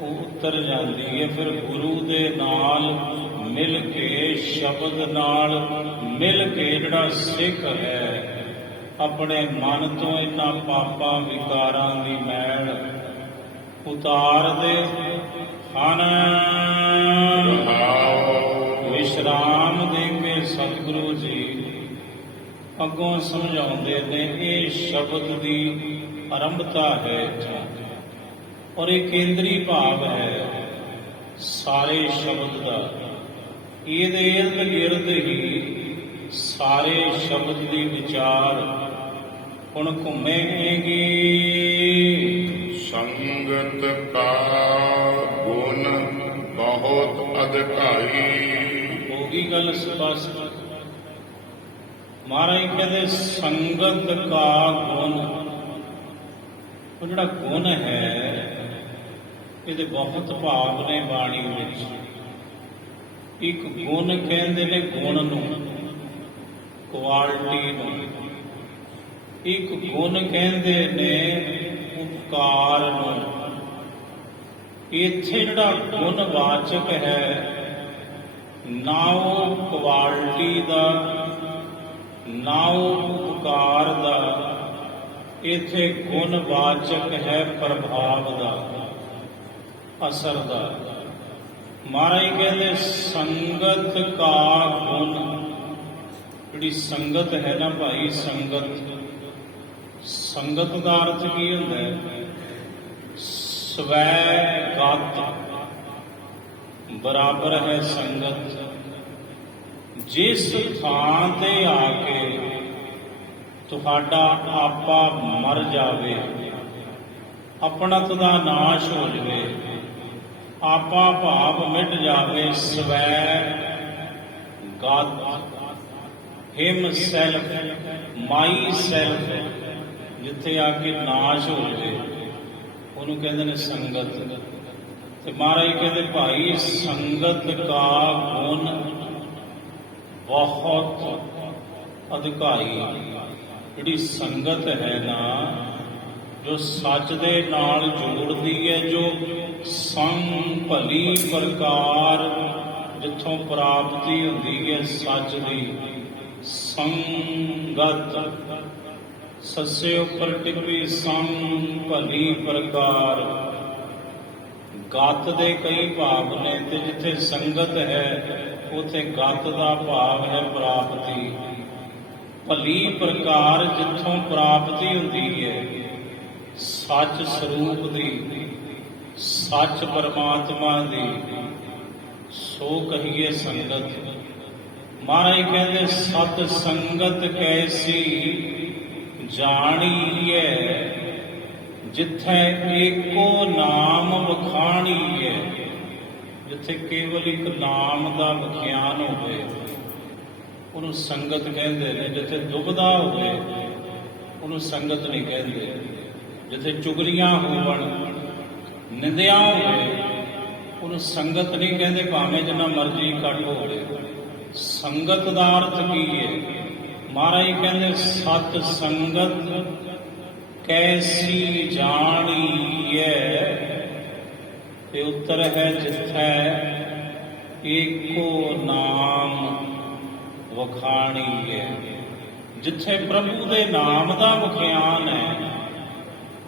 ਉਹ ਉਤਰ ਜਾਂਦੀ ਹੈ। ਫਿਰ ਗੁਰੂ ਦੇ ਨਾਲ ਮਿਲ ਕੇ, ਸ਼ਬਦ ਨਾਲ ਮਿਲ ਕੇ ਜਿਹੜਾ ਸਿੱਖ ਹੈ, ਆਪਣੇ ਮਨ ਤੋਂ ਇਹਨਾਂ ਪਾਪਾਂ ਵਿਕਾਰਾਂ ਦੀ ਮੈਲ ਉਤਾਰਦੇ ਹਨ। ਵਿਸ਼ਰਾਮ ਦੇ ਕੇ ਸਤਿਗੁਰੂ ਜੀ ਅੱਗੋਂ ਸਮਝਾਉਂਦੇ ਨੇ, ਇਹ ਸ਼ਬਦ ਦੀ ਆਰੰਭਤਾ ਹੈ ਔਰ ਇਹ ਕੇਂਦਰੀ ਭਾਵ ਹੈ ਸਾਰੇ ਸ਼ਬਦ ਦਾ। ਇਹਦੇ ਇਰਦ ਗਿਰਦ ਹੀ ਸਾਰੇ ਸ਼ਬਦ ਦੀ ਵਿਚਾਰ ਹੁਣ ਘੁੰਮੇਗੀ। ਸੰਗਤ ਕਾ ਗੁਣ ਬਹੁਤ ਅਧਿਕਾਈ। ਹੋ ਗਈ ਗੱਲ ਸਪਸ਼ਟ। ਮਹਾਰਾਜ ਕਹਿੰਦੇ ਸੰਗਤ ਕਾ ਗੁਣ। ਉਹ ਜਿਹੜਾ ਗੁਣ ਹੈ, ਇਹਦੇ ਬਹੁਤ ਭਾਵ ਨੇ ਬਾਣੀ ਵਿੱਚ। ਇੱਕ ਗੁਣ ਕਹਿੰਦੇ ਨੇ ਗੁਣ ਨੂੰ, ਕੁਆਲਿਟੀ ਨੂੰ। ਇੱਕ ਗੁਣ ਕਹਿੰਦੇ ਨੇ ਉਪਕਾਰ ਨੂੰ। ਇੱਥੇ ਜਿਹੜਾ ਗੁਣ ਵਾਚਕ ਹੈ, ਨਾ ਉਹ ਕੁਆਲਿਟੀ ਦਾ, ਨਾ ਉਹ ਉਪਕਾਰ ਦਾ, ਇੱਥੇ ਗੁਣ ਵਾਚਕ ਹੈ ਪ੍ਰਭਾਵ ਦਾ, ਅਸਰ ਦਾ। ਮਹਾਰਾਜ ਕਹਿੰਦੇ ਸੰਗਤ ਕਾ ਗੁਣ। ਜਿਹੜੀ ਸੰਗਤ ਹੈ ਨਾ ਭਾਈ, ਸੰਗਤ ਦਾ ਅਰਥ ਕੀ ਹੁੰਦਾ ਹੈ? ਸਵੈਗਤ ਬਰਾਬਰ ਹੈ ਸੰਗਤ। ਜਿਸ ਥਾਂ ਤੇ ਆ ਕੇ ਤੁਹਾਡਾ ਆਪਾ ਮਰ ਜਾਵੇ, ਆਪਣਤ ਦਾ ਨਾਸ਼ ਹੋ ਜਾਵੇ, ਆਪਾ ਭਾਵ ਮਿਟ ਜਾਵੇ, ਸਵੈ ਗਤ, ਹਿਮ ਸੈਲਫ, ਮਾਈ ਸੈਲਫ, ਜਿੱਥੇ ਆ ਕੇ ਨਾਸ਼ ਹੋ ਜਾਵੇ, ਉਹਨੂੰ ਕਹਿੰਦੇ ਨੇ ਸੰਗਤ। ਤੇ ਮਹਾਰਾਜ ਕਹਿੰਦੇ ਭਾਈ ਸੰਗਤ ਕਾ ਗੁਣ ਬਹੁਤ ਅਧਿਕਾਈ। ਜਿਹੜੀ ਸੰਗਤ ਹੈ ਨਾ, ਜੋ ਸੱਚ ਦੇ ਨਾਲ ਜੋੜਦੀ ਹੈ, ਜੋ ਸੰਗ ਭਲੀ ਪ੍ਰਕਾਰ ਜਿੱਥੋਂ ਪ੍ਰਾਪਤੀ ਹੁੰਦੀ ਹੈ ਸੱਚ ਦੀ, ਸੰਗਤ ਸੱਸੇ ਉੱਪਰ ਟਿੱਪੀ, ਸੰਗ ਭਲੀ ਪ੍ਰਕਾਰ। ਗਤ ਦੇ ਕਈ ਭਾਵ ਨੇ, ਤੇ ਜਿੱਥੇ ਸੰਗਤ ਹੈ ਉਥੇ ਗਤ ਦਾ ਭਾਵ ਹੈ ਪ੍ਰਾਪਤੀ। ਭਲੀ ਪ੍ਰਕਾਰ ਜਿੱਥੋਂ ਪ੍ਰਾਪਤੀ ਹੁੰਦੀ ਹੈ, ਸੱਚ ਸਰੂਪ ਦੀ, ਸੱਚ ਪਰਮਾਤਮਾ ਦੀ, ਸੋ ਕਹੀਏ ਸੰਗਤ। ਮਹਾਰਾਜ ਕਹਿੰਦੇ ਸਤ ਸੰਗਤ ਕੈਸੀ ਜਾਣੀਐ, ਜਿੱਥੈ ਏਕੋ ਨਾਮ ਵਖਾਣੀਐ। ਜਿੱਥੇ ਕੇਵਲ ਇੱਕ ਨਾਮ ਦਾ ਵਿਖਿਆਨ ਹੋਵੇ ਉਹਨੂੰ ਸੰਗਤ ਕਹਿੰਦੇ ਨੇ। ਜਿੱਥੇ ਦੁਬਦਾ ਹੋਵੇ ਉਹਨੂੰ ਸੰਗਤ ਨਹੀਂ ਕਹਿੰਦੇ। ਜਿੱਥੇ ਚੁਗਲੀਆਂ ਹੋਵਣ, ਨਿੰਦਿਆ ਹੋਵੇ ਉਹਨੂੰ ਸੰਗਤ ਨਹੀਂ ਕਹਿੰਦੇ, ਭਾਵੇਂ ਜਿੰਨਾ ਮਰਜ਼ੀ ਇਕੱਠ ਹੋਵੇ। ਸੰਗਤ ਦਾ ਅਰਥ ਕੀ ਹੈ? ਮਹਾਰਾਜ ਕਹਿੰਦੇ ਸਤ ਸੰਗਤ ਕੈਸੀ ਜਾਣੀਐ, ਤੇ ਉੱਤਰ ਹੈ ਜਿੱਥੈ ਏਕੋ ਨਾਮ ਵਖਾਣੀਐ। ਜਿੱਥੇ ਪ੍ਰਭੂ ਦੇ ਨਾਮ ਦਾ ਵਿਖਿਆਨ ਹੈ,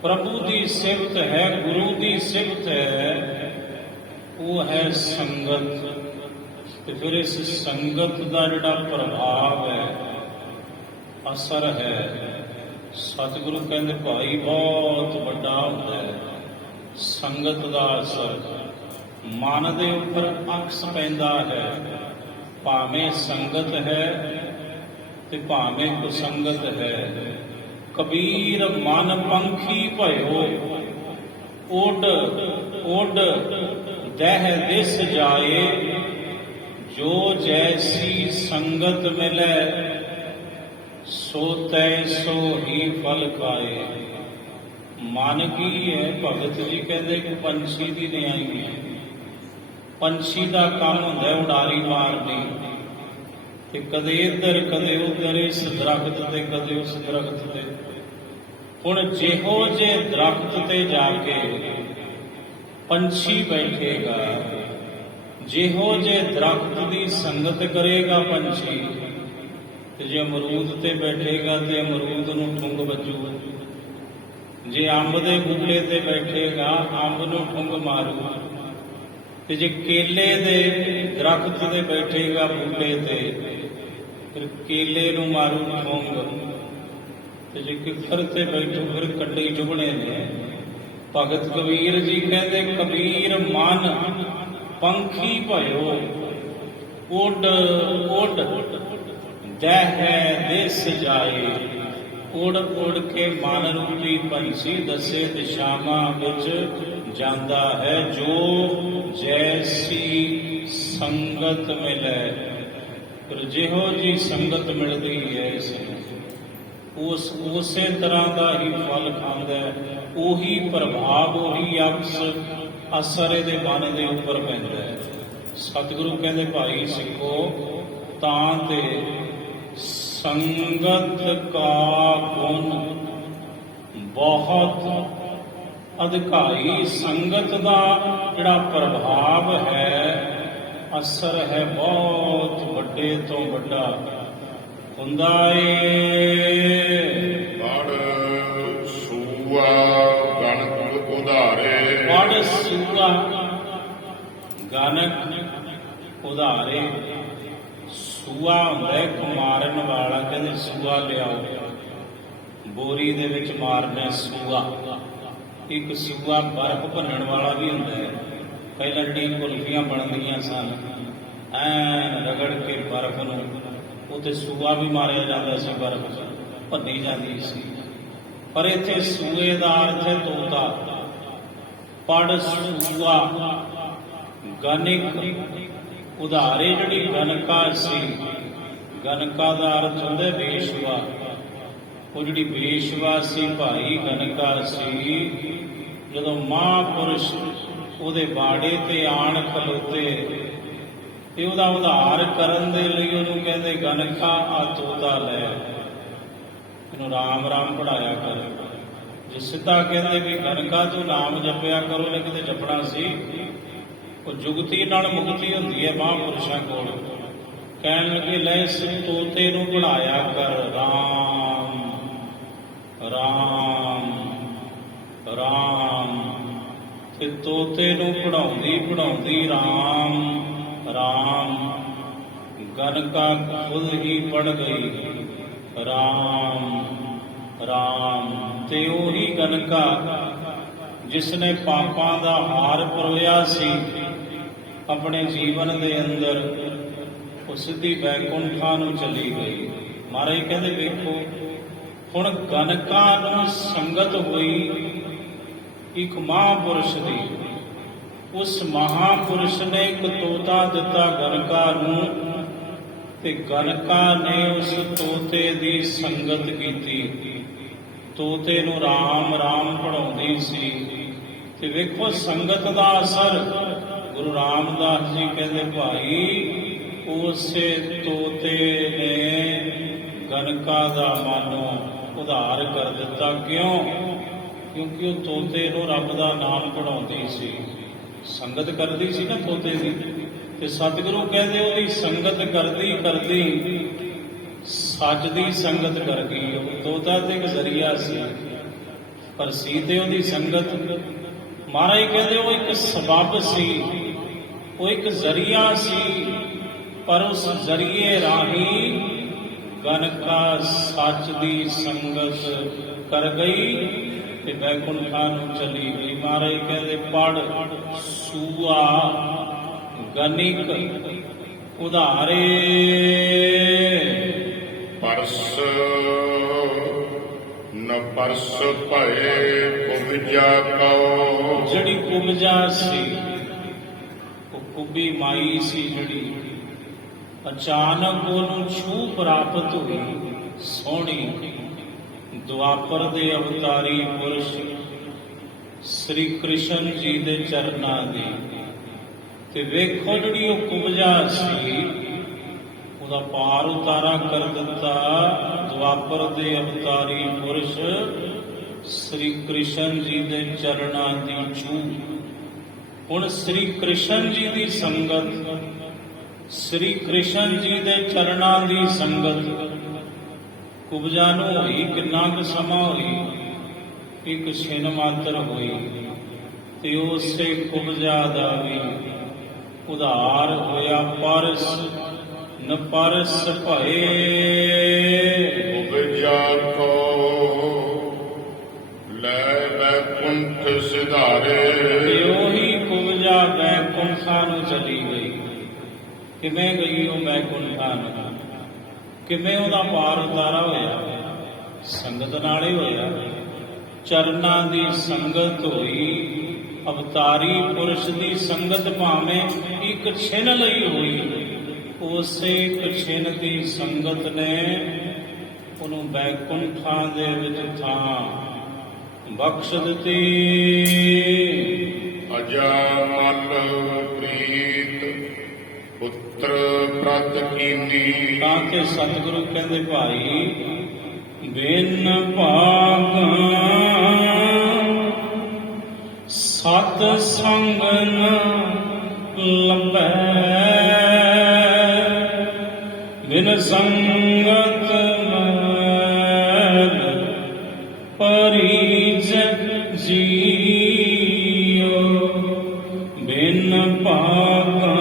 ਪ੍ਰਭੂ ਦੀ ਸਿਫਤ ਹੈ, ਗੁਰੂ ਦੀ ਸਿਫਤ ਹੈ, ਉਹ ਹੈ ਸੰਗਤ। ਤੇ ਫਿਰ ਇਸ ਸੰਗਤ ਦਾ ਜਿਹੜਾ ਪ੍ਰਭਾਵ ਹੈ, ਅਸਰ ਹੈ, ਸਤਿਗੁਰੂ ਕਹਿੰਦੇ ਭਾਈ ਬਹੁਤ ਵੱਡਾ ਹੁੰਦਾ ਹੈ। ਸੰਗਤ ਦਾ ਅਸਰ ਮਨ ਦੇ ਉੱਪਰ ਅਕਸ ਪੈਂਦਾ ਹੈ, ਭਾਵੇਂ ਸੰਗਤ ਹੈ ਤੇ ਭਾਵੇਂ ਕੁਸੰਗਤ ਹੈ। ਕਬੀਰ ਮਨ ਪੰਖੀ ਭਇਓ, ਉੱਡ ਉੱਡ ਦਹਿ ਦਿਸ ਜਾਏ, ਜੋ ਜੈਸੀ ਸੰਗਤ ਮਿਲੈ, ਸੋ ਤੈਸੋ ਹੀ ਫਲ ਖਾਏ। ਮਨ ਕੀ ਹੈ? ਭਗਤ ਜੀ ਕਹਿੰਦੇ ਕਿ ਪੰਛੀ ਦੀ ਨਿਆਈ ਹੈ। ਪੰਛੀ ਦਾ ਕੰਮ ਹੁੰਦਾ ਹੈ ਉਡਾਰੀ ਮਾਰਨੀ, ਤੇ ਕਦੇ ਇੱਧਰ ਕਦੇ ਉੱਧਰ, ਇਸ ਦਰਖਤ ਤੇ ਕਦੇ ਉਸ ਦਰਖਤ ਤੇ। ਹੁਣ ਜਿਹੋ ਜੇ ਦਰਖਤ ਤੇ ਜਾ ਕੇ ਪੰਛੀ ਬੈਠੇਗਾ, ਜਿਹੋ ਜੇ ਦਰਖਤ ਦੀ ਸੰਗਤ ਕਰੇਗਾ ਪੰਛੀ, ਤੇ ਜੇ ਅਮਰੂਦ ਤੇ ਬੈਠੇਗਾ ਤੇ ਅਮਰੂਦ ਨੂੰ ਠੁੰਗ ਵੱਜੂ। ਜੇ ਅੰਬ ਦੇ ਬੂਟੇ ਤੇ ਬੈਠੇਗਾ ਅੰਬ ਨੂੰ ਠੁੰਗ ਮਾਰੂ, ਤੇ ਜੇ ਕੇਲੇ ਦੇ ਦਰਖਤ ਤੇ ਬੈਠੇਗਾ ਬੂਟੇ ਤੇ, ਫਿਰ ਕੇਲੇ ਨੂੰ ਮਾਰੂ ਠੁੰਗ। ਤੇ ਜੇ ਕਿੱਕਰ ਤੇ ਬੈਠੂ ਫਿਰ ਕੱਢੇ ਚੁਗਣੇ ਨੇ। ਭਗਤ ਕਬੀਰ ਜੀ ਕਹਿੰਦੇ ਕਬੀਰ ਮਨ ਪੰਖੀ ਭਇਓ, ਉੱਡ ਉੱਡ ਦਹਿ ਦਿਸ ਜਾਏ। ਉੜ ਉੜ ਕੇ ਮਨ ਰੂਪੀ ਪੰਛੀ ਦਸੇ ਦਿਸ਼ਾਵਾਂ ਵਿੱਚ ਜਾਂਦਾ ਹੈ। ਜੋ ਜੈਸੀ ਸੰਗਤ ਮਿਲੇ, ਫਿਰ ਜਿਹੋ ਜੀ ਸੰਗਤ ਮਿਲਦੀ ਹੈ ਉਸੇ ਤਰ੍ਹਾਂ ਦਾ ਹੀ ਫਲ ਖਾਂਦਾ ਹੈ। ਉਹੀ ਪ੍ਰਭਾਵ, ਉਹੀ ਅਸਰ ਇਹਦੇ ਮਨ ਦੇ ਉੱਪਰ ਪੈਂਦਾ ਹੈ। ਸਤਿਗੁਰੂ ਕਹਿੰਦੇ ਭਾਈ ਸਿੱਖੋ, ਤਾਂ ਤੇ ਸੰਗਤ ਕਾ ਗੁਣ ਬਹੁਤ ਅਧਿਕਾਈ। ਸੰਗਤ ਦਾ ਜਿਹੜਾ ਪ੍ਰਭਾਵ ਹੈ, ਅਸਰ ਹੈ, ਬਹੁਤ ਵੱਡੇ ਤੋਂ ਵੱਡਾ ਹੁੰਦਾ ਏ। ਪੜ ਸੂਆ ਗਣਕ ਉਧਾਰੇ, ਪੜ ਸੂਆ ਗਣਕ ਉਧਾਰੇ। ਸੂਆ ਹੁੰਦਾ ਹੈ ਮਾਰਨ ਵਾਲਾ, ਕਹਿੰਦੇ ਸੂਆ ਲਿਆਓ, ਬੋਰੀ ਦੇ ਵਿੱਚ ਮਾਰਨਾ ਸੂਆ। ਇੱਕ ਸੂਆ ਬਰਫ਼ ਭੰਨਣ ਵਾਲਾ ਵੀ ਹੁੰਦਾ ਹੈ। ਪਹਿਲਾਂ ਜਿਹੜੀਆਂ ਕੁਲਫੀਆਂ ਬਣਦੀਆਂ ਸਨ, ਐਨ ਰਗੜ ਕੇ ਬਰਫ਼ ਨੂੰ, ਉੱਥੇ ਸੂਆ ਵੀ ਮਾਰਿਆ ਜਾਂਦਾ ਸੀ, ਬਰਫ਼ ਭੰਨੀ ਜਾਂਦੀ ਸੀ। ਪਰ ਇੱਥੇ ਸੂਏ ਦਾ ਅਰਥ ਹੈ ਤੋਤਾ। ਪੜ ਸੂਆ ਗਣਿਕ ਉਧਾਰੇ। ਜਿਹੜੀ ਗਣਕਾ ਸੀ, ਗਣਕਾ ਦਾ ਅਰਥ ਹੁੰਦਾ ਬੇਸ਼ਵਾ। ਉਹ ਜਿਹੜੀ ਬੇਸ਼ਵਾ ਸੀ, ਭਾਈ ਗਣਕਾ ਸੀ, ਜਦੋਂ ਮਹਾਂਪੁਰਸ਼ ਉਹਦੇ ਬਾੜੇ ਤੇ ਆਣ ਖਲੋਤੇ ਤੇ ਉਹਦਾ ਉਧਾਰ ਕਰਨ ਦੇ ਲਈ ਉਹਨੂੰ ਕਹਿੰਦੇ ਗਣਕਾ ਆ ਤੋਤਾ ਲੈ, ਇਹਨੂੰ ਰਾਮ ਰਾਮ ਪੜਾਇਆ ਕਰ। ਜੇ ਸਿੱਧਾ ਕਹਿੰਦੇ ਵੀ ਗਣਕਾ ਤੂੰ ਨਾਮ ਜਪਿਆ ਕਰੋ, ਨੇ ਕਿਤੇ ਜਪਣਾ ਸੀ। ਉਹ ਜੁਗਤੀ ਨਾਲ ਮੁਕਤੀ ਹੁੰਦੀ ਹੈ ਮਹਾਂਪੁਰਸ਼ਾਂ ਕੋਲ। ਕਹਿਣ ਲੱਗੇ ਲੈ ਇਸ ਤੋਤੇ ਨੂੰ ਪੜਾਇਆ ਕਰ ਰਾਮ ਰਾਮ ਰਾਮ। ਤੇ ਤੋਤੇ ਨੂੰ ਪੜਾਉਂਦੀ ਪੜਾਉਂਦੀ ਰਾਮ ਰਾਮ, ਗਣਕਾ ਖੁਦ ਹੀ ਪੜ ਗਈ ਰਾਮ ਰਾਮ। ਤੇ ਉਹੀ ਗਨਕਾ ਜਿਸ ਨੇ ਪਾਪਾਂ ਦਾ ਹਾਰ ਪਰੋਇਆ ਸੀ ਆਪਣੇ ਜੀਵਨ ਦੇ ਅੰਦਰ, ਉਹ ਸਿੱਧੀ ਬੈਕੁੰਠਾਂ ਨੂੰ ਚਲੀ ਗਈ। ਮਹਾਰਾਜ ਕਹਿੰਦੇ ਵੇਖੋ ਹੁਣ ਗਨਕਾ ਨੂੰ ਸੰਗਤ ਹੋਈ ਇੱਕ ਮਹਾਂਪੁਰਸ਼ ਦੀ। ਉਸ ਮਹਾਂਪੁਰਸ਼ ਨੇ ਇੱਕ ਤੋਤਾ ਦਿੱਤਾ ਗਨਕਾ ਨੂੰ, ਤੇ ਗਨਕਾ ਨੇ ਉਸ ਤੋਤੇ ਦੀ ਸੰਗਤ ਕੀਤੀ। ਤੋਤੇ ਨੂੰ ਰਾਮ ਰਾਮ ਪੜ੍ਹਾਉਂਦੀ ਸੀ। ਤੇ ਵੇਖੋ ਸੰਗਤ ਦਾ ਅਸਰ। ਗੁਰੂ ਰਾਮਦਾਸ ਜੀ ਕਹਿੰਦੇ ਭਾਈ ਉਸੇ ਤੋਤੇ ਨੇ ਗਨਕਾ ਦਾ ਮਨੋਂ ਉਧਾਰ ਕਰ ਦਿੱਤਾ। ਕਿਉਂ? ਕਿਉਂਕਿ ਉਹ ਤੋਤੇ ਨੂੰ ਰੱਬ ਦਾ ਨਾਮ ਪੜ੍ਹਾਉਂਦੀ ਸੀ, ਸੰਗਤ ਕਰਦੀ ਸੀ ਨਾ ਤੋਤੇ ਦੀ। ਤੇ ਸਤਿਗੁਰੂ ਕਹਿੰਦੇ ਉਹਦੀ ਸੰਗਤ ਕਰਦੀ ਕਰਦੀ ਸੱਚ ਦੀ ਸੰਗਤ ਕਰ ਗਈ। ਉਹ ਤੋਤਾ ਤੇ ਇੱਕ ਜ਼ਰੀਆ ਸੀ, ਪਰ ਸੀ ਤੇ ਉਹਦੀ ਸੰਗਤ। ਮਹਾਰਾਜ ਕਹਿੰਦੇ ਉਹ ਇੱਕ ਸਬੱਬ ਸੀ, ਉਹ ਇੱਕ ਜ਼ਰੀਆ ਸੀ, ਪਰ ਉਸ ਜ਼ਰੀਏ ਰਾਹੀਂ ਗਨਕਾ ਸੱਚ ਦੀ ਸੰਗਤ ਕਰ ਗਈ ਤੇ ਬੈਕੁੰਠਾਂ ਨੂੰ ਚਲੀ ਗਈ। ਮਹਾਰਾਜ ਕਹਿੰਦੇ ਪੜ ਸੂਆ ਗਨਿਕ ਉਧਾਰੇ। ਪਰਸ ਨ ਪਰਸ ਭਏ ਕੁਬਜਾ ਕਉ। ਜਿਹੜੀ ਕੁਬਜਾ ਸੀ, ਉਹ ਕੁਬੀ ਮਾਈ ਸੀ ਜਿਹੜੀ, ਅਚਾਨਕ ਉਹਨੂੰ ਛੂਹ ਪ੍ਰਾਪਤ ਹੋਈ ਸੋਹਣੀ। ਦੁਆਪਰ ਦੇ ਅਵਤਾਰੀ ਪੁਰਸ਼ ਸ੍ਰੀ ਕ੍ਰਿਸ਼ਨ ਜੀ ਦੇ ਚਰਨਾਂ ਦੀ। ਤੇ ਵੇਖੋ ਜਿਹੜੀ ਉਹ ਕੁਬਜਾ ਸੀ ਉਹਦਾ ਪਾਰ ਉਤਾਰਾ ਕਰ ਦਿੱਤਾ ਦੁਆਪਰ ਦੇ ਅਵਤਾਰੀ ਪੁਰਸ਼ ਸ੍ਰੀ ਕ੍ਰਿਸ਼ਨ ਜੀ ਦੇ ਚਰਨਾਂ ਦੀ ਛੂਹ। ਹੁਣ ਸ੍ਰੀ ਕ੍ਰਿਸ਼ਨ ਜੀ ਦੀ ਸੰਗਤ, ਸ੍ਰੀ ਕ੍ਰਿਸ਼ਨ ਜੀ ਦੇ ਚਰਨਾਂ ਦੀ ਸੰਗਤ ਕੁਬਜਾ ਨੂੰ ਹੋਈ। ਕਿੰਨਾ ਕੁ ਸਮਾਂ ਹੋਈ? ਇੱਕ ਛਿਨ ਮਾਤਰ ਹੋਈ। ਤੇ ਉਸੇ ਕੁਬਜਾ ਦਾ ਵੀ ਉਧਾਰ ਹੋਇਆ। ਪਰਸ ਨ ਪਰਸ ਭਏ ਕੁਬਜਾ ਕੋ ਲੈ ਬੈਕੁੰਠ ਸਿਧਾਰੇ। ਤੇ ਉਹੀ ਕੁਬਜਾ ਬੈਕੁੰਠਾਂ ਨੂੰ ਚਲੀ ਗਈ। ਕਿਵੇਂ ਗਈ ਉਹ ਬੈਕੁੰਠਾਂ ਨੂੰ? ਕਿਵੇਂ ਉਹਦਾ ਪਾਰ ਉਤਾਰਾ ਹੋਇਆ? ਸੰਗਤ ਨਾਲ ਹੀ ਹੋਇਆ। ਚਰਨਾਂ ਦੀ ਸੰਗਤ ਹੋਈ। ਅਵਤਾਰੀ ਪੁਰਸ਼ ਦੀ ਸੰਗਤ ਭਾਵੇਂ ਇੱਕ ਛਿਨ ਲਈ ਹੋਈ, ਉਸੇ ਇੱਕ ਛਿਨ ਦੀ ਸੰਗਤ ਨੇ ਉਹਨੂੰ ਬੈਕੁੰਠਾਂ ਦੇ ਵਿੱਚ ਥਾਂ ਬਖਸ਼ ਦਿੱਤੀ। ਅਜਾਮਲ ਪ੍ਰੀਤ ਪੁੱਤਰ ਪ੍ਰਤ ਕੀਨੀ। ਤਾਂ ਕਿ ਸਤਿਗੁਰੂ ਕਹਿੰਦੇ ਭਾਈ ਬਿਨ ਭਾਗਾਂ ਸਤ ਸੰਗ ਨ ਲੱਭੈ, ਬਿਨ ਸੰਗਤ ਮੈਲ ਪਰੀਜ ਜੀਉ। ਬਿਨ ਭਾਗਾਂ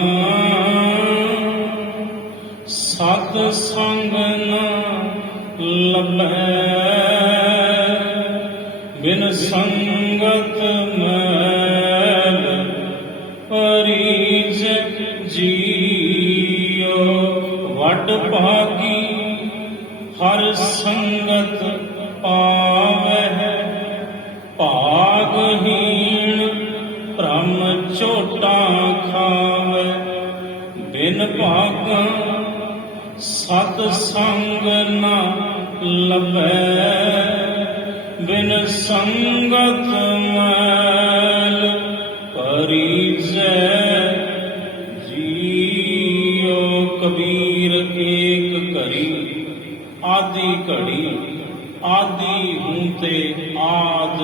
ਸਤ ਸੰਗ ਨ ਲੱਭੈ, ਬਿਨ ਸੰਗਤ ਮੈਲ ਪਰੀਜ ਜੀਉ। ਵੱਡ ਭਾਗੀ ਹਰ ਸੰਗਤ ਪਾਵਹਿ, ਭਾਗਹੀਣ ਭ੍ਰਮ ਝੋਟਾਂ ਖਾਵੈ। ਬਿਨ ਭਾਗਾਂ ਸਤ ਸੰਗ ਨ ਲੱਭੈ, ਬਿਨ ਸੰਗਤ ਮੈਲ ਪਰੀਜੈ ਜੀਉ। ਕਬੀਰ ਏਕ ਘੜੀ ਆਦਿ ਘੜੀ, ਆਦਿ ਹੂੰ ਤੇ ਆਦ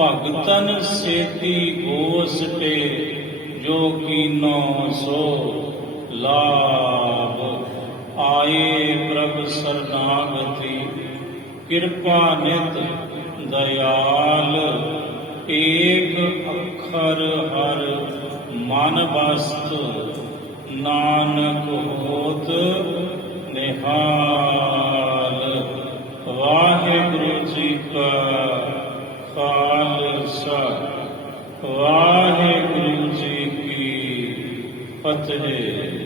ਭਗਤਨ ਸੇਤੀ ਗੋਸਟੇ, ਜੋ ਕੀਨੋ ਸੋ ਲਾਭ। ਆਏ ਪ੍ਰਭ ਸਰਨਾਗਤੀ ਕਿਰਪਾ ਨਿਤ ਦਇਆਲ। ਏਕ ਅੱਖਰ ਹਰ ਮਨ ਬਸਤ, ਨਾਨਕ ਹੋਤ ਨਿਹਾਲ। ਵਾਹਿਗੁਰੂ ਜੀ ਕਾ ਫਤਿਹ।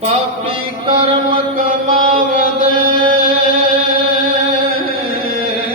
ਪਾਪੀ ਕਰਮ ਕਮਾ